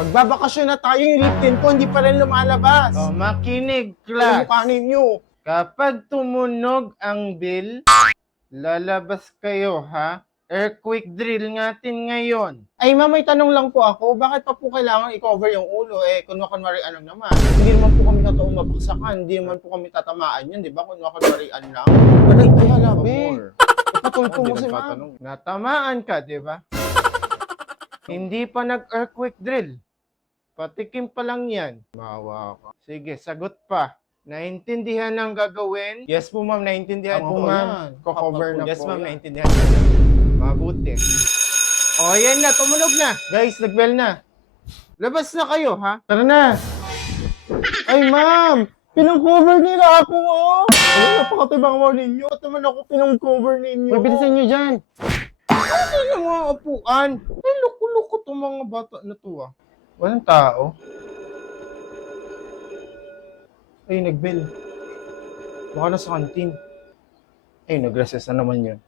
Magbabakasyon na tayo, yung lip ko, hindi pa rin lumalabas. O, makinig, Ano class. mukha ninyo? Kapag tumunog ang bell, lalabas kayo, ha? Earthquake drill natin ngayon. Ay, ma'am, may tanong lang po ako. Bakit pa po kailangan i-cover yung ulo? Kunwari ano naman. Hindi naman po kami totoong mabaksakan. Hindi naman po kami tatamaan yun, di ba? Kunwari lang. Aray, ay, halabi. Ipatulpo mo si ma'am. Natamaan ka, di ba? Hindi pa nag-earthquake drill. Patikim pa lang yan. Mawa ka. Sige, sagot pa. Naintindihan ang gagawin? Yes po, ma'am. Naintindihan Opo, po, ma'am. ma'am. Ko-cover na Yes, po ma'am. yan. Naintindihan. Mabuti. O, yan na. Tumunog na. Guys, nag-bell na. Labas na kayo, ha? Tara na. Ay, ma'am. Pinang-cover nila ako, oh. Ay, napakatibang mo ninyo. Ba't naman ako pinang-cover ninyo? Bilisan nyo dyan. Ano yung mga upuan? Ay, loko-loko itong mga bata na to, ah. Walang tao. Ay, nag-bell. Baka nasa kantin. Ay, nag-recess na naman yun.